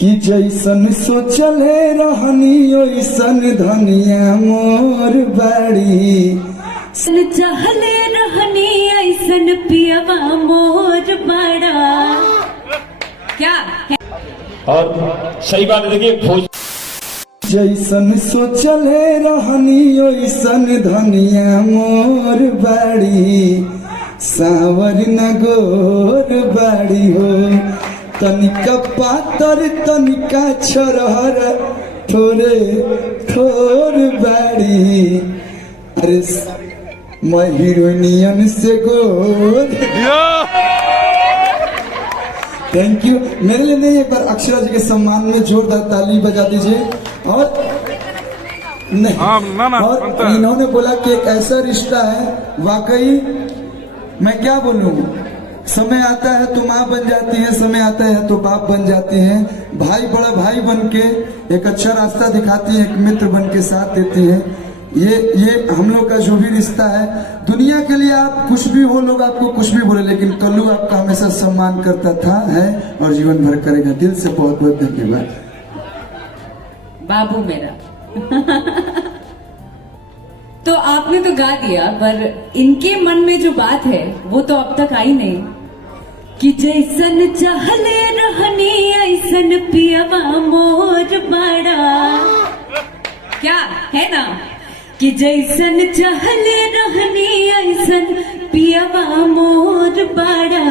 कि जैसन सोचले रहनी ओइसन धनिया मोर बाड़ी, चाहले रहनी ऐसन पियवा मोर बड़ा। क्या है? और सही बात है, देखिए भोज जैसन सोचले रहनी ओइसन धनिया मोर बाड़ी, सावर न गोर बाड़ी हो, तनिका पातर तनिका छरहर थोरे थोर बाड़ी। अरे मैं हीरोइनियन से गोर। Thank you. मेरे लिए नहीं, एक बार अक्षरा जी के सम्मान में जोरदार ताली बजा दीजिए। और नहीं, और इन्होंने बोला कि एक ऐसा रिश्ता है, वाकई मैं क्या बोलूं, समय आता है तो माँ बन जाती है, समय आता है तो बाप बन जाते हैं, भाई बड़ा भाई बन के एक अच्छा रास्ता दिखाती है, एक मित्र बन के साथ देती है। ये हम लोग का जो भी रिश्ता है, दुनिया के लिए आप कुछ भी हो, लोग आपको कुछ भी बोले, लेकिन कल्लू आपका हमेशा सम्मान करता था, है और जीवन भर करेगा। दिल से बहुत बहुत धन्यवाद बाबू मेरा। तो आपने तो गा दिया, पर इनके मन में जो बात है वो तो अब तक आई नहीं, कि जैसन चाहले रहनी ऐसन पियवा मोर बड़ा। क्या है ना, कि जैसन चाहले रहनी ऐसन पियवा मोर बड़ा।